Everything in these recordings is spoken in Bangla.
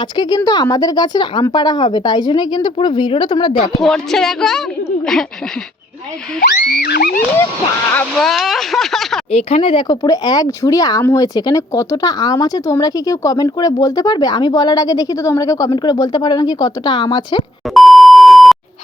আজকে কিন্তু আমাদের গাছের আম পাড়া হবে, তাই জন্যই কিন্তু পুরো ভিডিওটা তোমরা দেখো। পড়ছে দেখো বাবা, এখানে দেখো পুরো এক ঝুড়ি আম হয়েছে। এখানে কতটা আম আছে তোমরা কি কেউ কমেন্ট করে বলতে পারবে? আমি বলার আগে দেখি তো তোমরা কেউ কমেন্ট করে বলতে পারো নাকি কতটা আম আছে।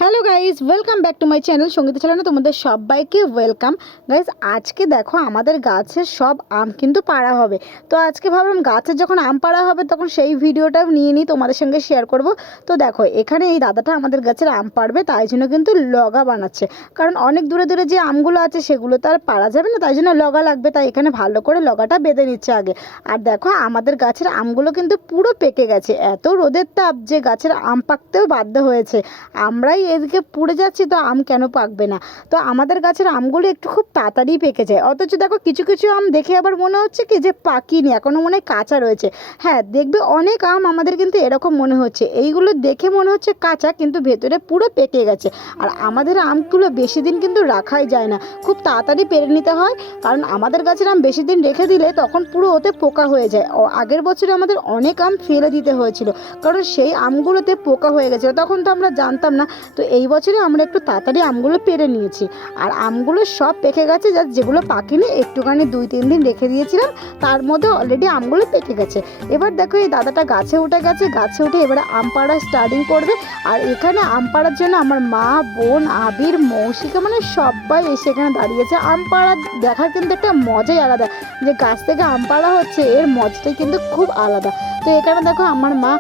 Hello guys, welcome back to my channel Sangeeta চ্যানেলে তোমাদের সবাইকে ওয়েলকাম। গাইজ আজকে দেখো আমাদের গাছের সব আম কিন্তু পাড়া হবে। তো আজকে ভাবলাম গাছের যখন আম পাড়া হবে তখন সেই ভিডিওটা নিয়ে নিই, তোমাদের সঙ্গে শেয়ার করব। তো দেখো এখানে এই দাদাটা আমাদের গাছের আম পাড়বে, তাই জন্য কিন্তু লগা বানাচ্ছে। কারণ অনেক দূরে দূরে যে আমগুলো আছে সেগুলো তো আর পাড়া যাবে না, তাই জন্য লগা লাগবে। তাই এখানে ভালো করে লগাটা বেঁধে নিচ্ছে আগে। আর দেখো আমাদের গাছের আমগুলো কিন্তু পুরো পেকে গেছে, এত রোদের তাপ যে গাছের আম পাকতেও বাধ্য হয়েছে। আমরাই এদিকে পুড়ে যাচ্ছি, তো আম কেন পাকবে না? তো আমাদের গাছের আমগুলো একটু খুব তাড়াতাড়ি পেকে যায়। অথচ দেখো কিছু কিছু আম দেখে আবার মনে হচ্ছে কি যে পাকিনি, এখনও মনে হয় কাঁচা রয়েছে। হ্যাঁ, দেখবে অনেক আম আমাদের কিন্তু এরকম মনে হচ্ছে, এইগুলো দেখে মনে হচ্ছে কাঁচা কিন্তু ভেতরে পুরো পেকে গেছে। আর আমাদের আমগুলো বেশি দিন কিন্তু রাখাই যায় না, খুব তাড়াতাড়ি পেরে নিতে হয়। কারণ আমাদের গাছের আম বেশি দিন রেখে দিলে তখন পুরো ওতে পোকা হয়ে যায়। আগের বছরে আমাদের অনেক আম ফেলে দিতে হয়েছিল, কারণ সেই আমগুলোতে পোকা হয়ে গেছিলো, তখন তো আমরা জানতাম না। তো এই বছরে আমরা একটু তাড়াতাড়ি আমগুলো পেরে নিয়েছি। আর আমগুলো সব পেকে গেছে, যেগুলো পাকেনি একটুখানি 2-3 দিন রেখে দিয়েছিলাম, তার মধ্যে অলরেডি আমগুলো পেকে গেছে। এবার দেখো এই দাদাটা গাছে উঠে গেছে, গাছে উঠে এবারে আম পাড়া স্টার্টিং করবে। আর এখানে আম পাড়ার জন্য আমার মা, বোন, আবির, মৌসিকা মানে সবাই এসে এখানে দাঁড়িয়েছে। আম পাড়া দেখার কিন্তু একটা মজাই আলাদা, যে গাছ থেকে আম পাড়া হচ্ছে এর মজাটাই কিন্তু খুব আলাদা। তো এখানে দেখো আমার মা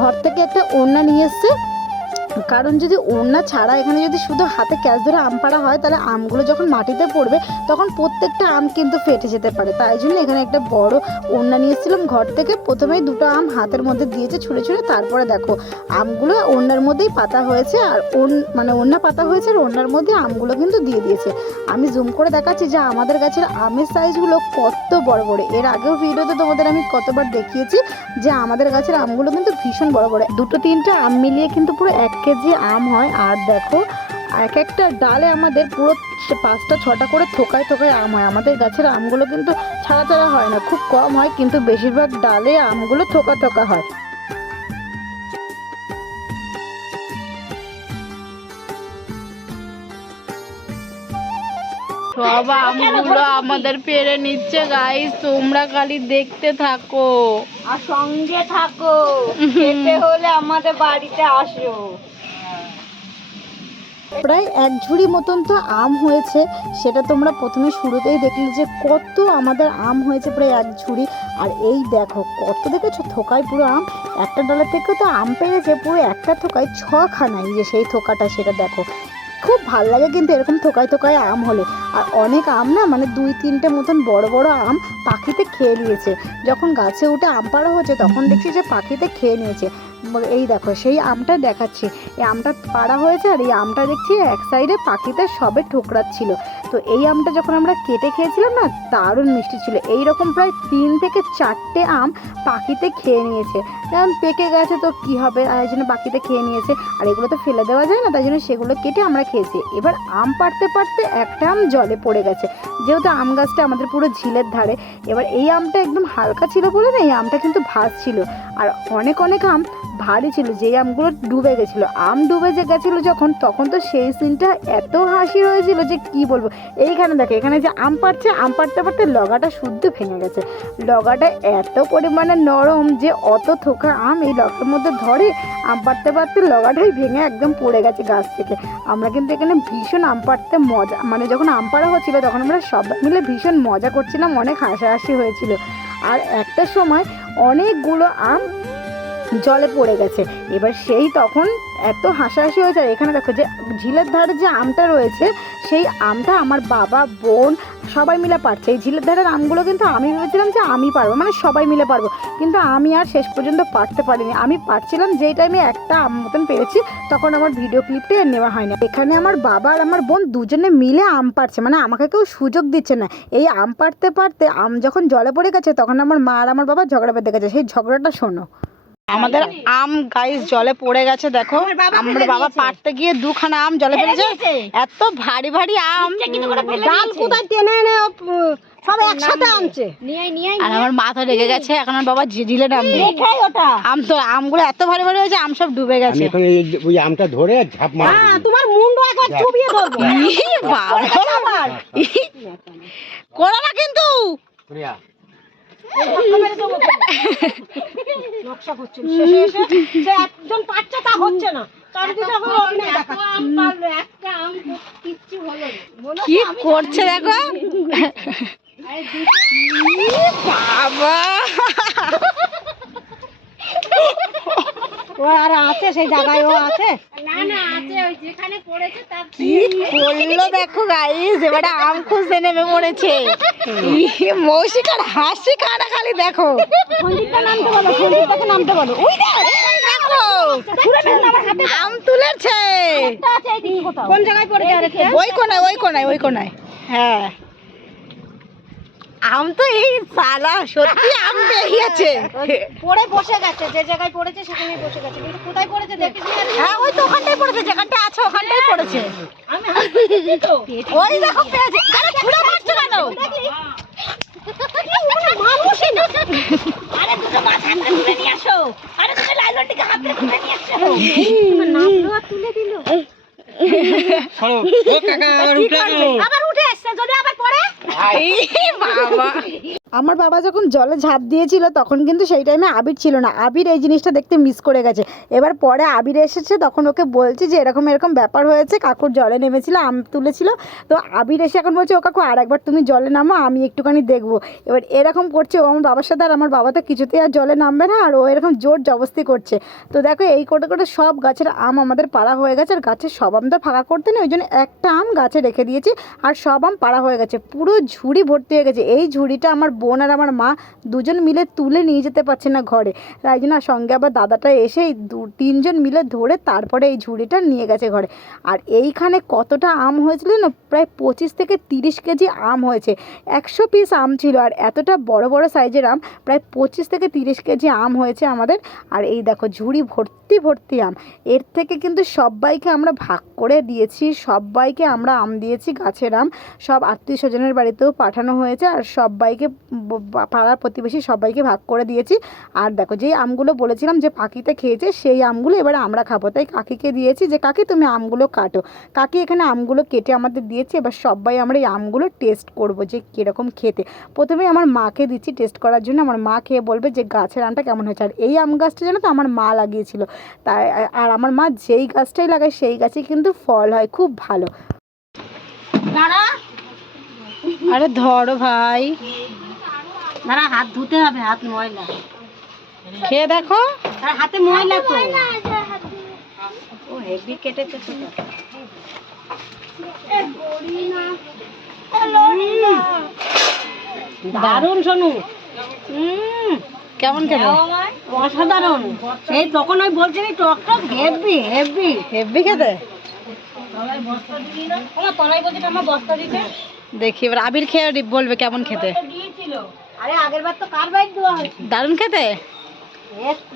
ঘর থেকে একটা ওড়না নিয়ে এসছে। কারণ যদি ওড়না ছাড়া এখানে যদি শুধু হাতে ক্যাচ ধরে আম পাড়া হয়, তাহলে আমগুলো যখন মাটিতে পড়বে তখন প্রত্যেকটা আম কিন্তু ফেটে যেতে পারে। তাই জন্য এখানে একটা বড় ওড়না নিয়ে এসেছিলাম ঘর থেকে। প্রথমেই 2টো আম হাতের মধ্যে দিয়েছে ছুঁড়ে ছুঁড়ে, তারপরে দেখো আমগুলো ওড়নার মধ্যেই পাতা হয়েছে। আর ওড়না পাতা হয়েছে, আর ওড়নার মধ্যে আমগুলো কিন্তু দিয়ে দিয়েছে। আমি জুম করে দেখাচ্ছি যে আমাদের গাছের আমের সাইজগুলো কত বড় বড়। এর আগেও ভিডিওতে তোমাদের আমি কতবার দেখিয়েছি যে আমাদের গাছের আমগুলো কিন্তু ভীষণ বড় বড়। 2-3টে আম মিলিয়ে কিন্তু পুরো 1 কেজি আম হয়। আর দেখো এক একটা ডালে আমাদের পুরো 5টা-6টা করে থোকায় থোকায় আম হয়। আমাদের গাছের আমগুলো কিন্তু ছাড়া ছাড়া হয় না, খুব কম হয়, কিন্তু বেশিরভাগ ডালে আমগুলো থোকা থোকা হয়। সব আমগুলো আমাদের পেরে নিচ্ছে গাইস, তোমরা খালি দেখতে থাকো আর সঙ্গে থাকো, খেতে হলে আমাদের বাড়িতে আসো। প্রায় 1 ঝুড়ি মতন তো আম হয়েছে, সেটা তোমরা প্রথমে শুরুতেই দেখলে যে কত আমাদের আম হয়েছে, প্রায় 1 ঝুড়ি। আর এই দেখো কত দেখেছো থোকায় পুরো আম, একটা ডালা থেকে তো আম পেরেছে পুরো একটা থোকায় 6খানা। এই যে সেই থোকাটা, সেটা দেখো খুব ভাল লাগে কিন্তু এরকম থোকায় থোকায় আম হলে। আর অনেক আম না মানে 2-3টে মতন বড় বড় আম পাখিতে খেয়ে নিয়েছে। যখন গাছে উঠে আম পাড়া হচ্ছে তখন দেখছি যে পাখিতে খেয়ে নিয়েছে। এই দেখো সেই আমটা দেখাচ্ছি, এই আমটা পাড়া হয়েছে, আর এই আমটা দেখছি এক সাইডে পাখিতে সবে ঠোকরাচ্ছিল। তো এই আমটা যখন আমরা কেটে খেয়েছিলাম না, দারুণ মিষ্টি ছিল। এইরকম প্রায় 3 থেকে 4টে আম পাখিতে খেয়ে নিয়েছে। কারণ পেকে গেছে তো কী হবে, আর এই জন্য পাখিতে খেয়ে নিয়েছে। আর এগুলো তো ফেলে দেওয়া যায় না, তাই জন্য সেগুলো কেটে আমরা খেয়েছি। এবার আম পাড়তে পাড়তে একটা আম জলে পড়ে গেছে, যেহেতু আম গাছটা আমাদের পুরো ঝিলের ধারে। এবার এই আমটা একদম হালকা ছিল বলে না, এই আমটা কিন্তু ভাস ছিল। আর অনেক অনেক আম ভারী ছিল, যেই আমগুলো ডুবে গেছিলো। আম ডুবে যে গেছিলো যখন, তখন তো সেই সিনটা এত হাসি হয়েছিল যে কি বলবো। এইখানে দেখো, এখানে যে আম পাড়ছে, আম পাড়তে পাড়তে লগাটা শুদ্ধ ভেঙে গেছে। লগাটা এত পরিমাণে নরম যে অত থোকা আম এই লগার মধ্যে ধরে, আম পাড়তে পাড়তে লগাটাই ভেঙে একদম পড়ে গেছে গাছ থেকে। আমরা কিন্তু এখানে ভীষণ আম পাড়তে মজা, মানে যখন আম পাড়া হচ্ছিল তখন আমরা সবাই মিলে ভীষণ মজা করছিলাম, অনেক হাসাহাসি হয়েছিল। আর একটা সময় অনেকগুলো আম জলে পড়ে গেছে। এবার সেই তখন এত হাসাহাসি হয়েছে। আর এখানে দেখো যে ঝিলের ধারে যে আমটা রয়েছে, সেই আমটা আমার বাবা, বোন সবাই মিলে পারছে। এই ঝিলের ধারের আমগুলো কিন্তু আমি ভেবেছিলাম যে আমি পারবো, মানে সবাই মিলে পারবো, কিন্তু আমি আর শেষ পর্যন্ত পারতে পারিনি। আমি পারছিলাম যেই টাইমে একটা আম মতন পেরেছি, তখন আমার ভিডিও ক্লিপটা নেওয়া হয়নি। এখানে আমার বাবা আর আমার বোন দুজনে মিলে আম পারছে, মানে আমাকে কেউ সুযোগ দিচ্ছে না। এই আম পারতে পারতে আম যখন জলে পড়ে গেছে, তখন আমার মা আর আমার বাবা ঝগড়া বেঁধে গেছে। সেই ঝগড়াটা শোনো। আমাদের আম গাইস জলে পড়ে গেছে, দেখো আমার বাবা পাড়তে গিয়ে দুখানা আম জলে ফেলেছে। এত ভারী ভারী আম, ডাল কোথায় টেনে এনে সব একসাথে আনছে। আর আমার মাথা লেগে গেছে। এখন আমার বাবা ঝিলে নামবে। আম তো আমগুলো এত ভারী ভারী হয়েছে, আম সব ডুবে গেছে। ওই আমটা ধরে ঝাঁপ মার। তোমার মুন্ডু একবার চুবিয়ে ধরবো। করো না কিন্তু। নকশা করছে শেষে এসে যে একজন পাচ্ছে তা হচ্ছে না, চারিদিকে এখন অন্যায় দেখাচ্ছে। কি করছে দেখো বাবা। ও আর আছে সেই জায়গায়, ও আছে কি করলো দেখো গাইস, এবারে আম খুঁজতে নেমে পড়েছে। মৌসিকার হাসি কানা খালি দেখো। সন্দীপটা নামতে বলো, সন্দীপটাকে নামতে বলো। ওই দেখো আম তুলেছে। কোন জায়গায় পড়েছে আরেকটা? ওই কোনায় ওই কোনায় ওই কোনায়। হ্যাঁ আম তো এই সালা সত্যি আম বেরিয়েছে। পড়ে বসে গেছে, যে জায়গায় পড়েছে সেখানেই বসে গেছে, কিন্তু কোথায় পড়েছে দেখিস নি? হ্যাঁ ওই তো ওখানটাই পড়েছে, যেখানটা আছে ওখানটাই পড়েছে। আমি হাত দিচ্ছি তো। ওই দেখো পেয়েছে। আরে ছুঁড়ে মারছো কেন? মানুষই না। আরে দুটো মাছ হাতে তুলে নিয়ে আসো। আরে তুমি লাইলনটিকে হাতে তুলে নিয়ে আসো। নামলো আর তুলে দিল। আবার উঠে আসছে, যদি আবার পড়ে। বাবা আমার বাবা যখন জলে ঝাঁপ দিয়েছিল তখন কিন্তু সেই টাইমে আবির ছিল না। আবির এই জিনিসটা দেখতে মিস করে গেছে। এবার পরে আবির এসেছে, তখন ওকে বলছি যে এরকম এরকম ব্যাপার হয়েছে, কাকুর জলে নেমেছিল, আম তুলেছিল। তো আবির এসে এখন বলছে ও কাকু আর একবার তুমি জলে নামো, আমি একটুখানি দেখবো। এবার এরকম করছে ও আমার বাবার সাথে, আর আমার বাবা তো কিছুতেই আর জলে নামবে না, আর ও এরকম জোর জবস্তি করছে। তো দেখো এই করে করে সব গাছের আম আমাদের পাড়া হয়ে গেছে। আর গাছের সব আম তো ফাঁকা করতে নেই, ওই জন্য একটা আম গাছে রেখে দিয়েছি, আর সব আম পাড়া হয়ে গেছে। পুরো ঝুড়ি ভর্তি হয়ে গেছে। এই ঝুড়িটা আমার বোন আর আমার মা দুজন মিলে তুলে নিয়ে যেতে পারছে না ঘরে, তাই জন্য সঙ্গে আবার দাদাটা এসে তিনজন মিলে ধরে তারপরে এই ঝুড়িটা নিয়ে গেছে ঘরে। আর এইখানে কতটা আম হয়েছিল না, প্রায় 25 থেকে 30 কেজি আম হয়েছে। 100 পিস আম ছিল, আর এতটা বড় বড় সাইজের আম, প্রায় 25 থেকে 30 কেজি আম হয়েছে আমাদের। আর এই দেখো ঝুড়ি ভর্তি ভর্তি আম। এর থেকে কিন্তু সবাইকে আমরা ভাগ করে দিয়েছি, সবাইকে আমরা আম দিয়েছি, গাছের আম সব আত্মীয় স্বজনের বাড়িতেও পাঠানো হয়েছে, আর সবাইকে পাড়ার প্রতিবেশী সবাইকে ভাগ করে দিয়েছি। আর দেখো যেই আমগুলো বলেছিলাম যে পাখিতে খেয়েছে, সেই আমগুলো এবারে আমরা খাবো, তাই কাকিকে দিয়েছি যে কাকি তুমি আমগুলো কাটো। কাকি এখানে আমগুলো কেটে আমাদের দিয়েছে। এবার সবাই আমরা এই আমগুলো টেস্ট করব যে কীরকম খেতে। প্রথমে আমার মাকে দিচ্ছি টেস্ট করার জন্য, আমার মা খেয়ে বলবে যে গাছের আমটা কেমন হয়েছে। আর এই আম গাছটা জানো তো আমার মা লাগিয়েছিল, তাই আর আমার মা যেই গাছটাই লাগায় সেই গাছে কিন্তু ফল হয় খুব ভালো। আরে ধরো ভাই, দাঁড়া, হাত ধুতে হবে, হাত ময়লা। খেয়ে দেখো। আর হাতে ময়লা তো। ও হেভি কেটেছে তো। দারুণ শোনো। কেমন খেতে? অসাধারণ। সেই তখন ওই বলছিলি টক টক হেভি হেভি হেভি খেতে। তলাই বলছি আমার বস্তা দিতে। দেখি এবার আবির খেয়ে বলবে কেমন খেতে। আরে আগের বার তো কার্বাইড দেওয়া হয়েছে। দারুণ খেতে।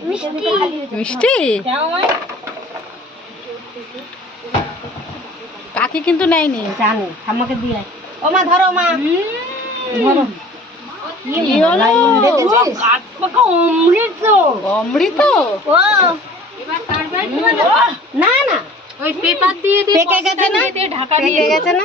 মিষ্টি মিষ্টি। কাকি কিন্তু নেয়নি, জানো আমাকে দিয়ে। ও মা ধরো, মা ধরো। অমৃত অমৃত। ও না না, ওই পেপার দিয়ে দিয়ে পেকে গেছে না, ঢাকা পেকে গেছে না।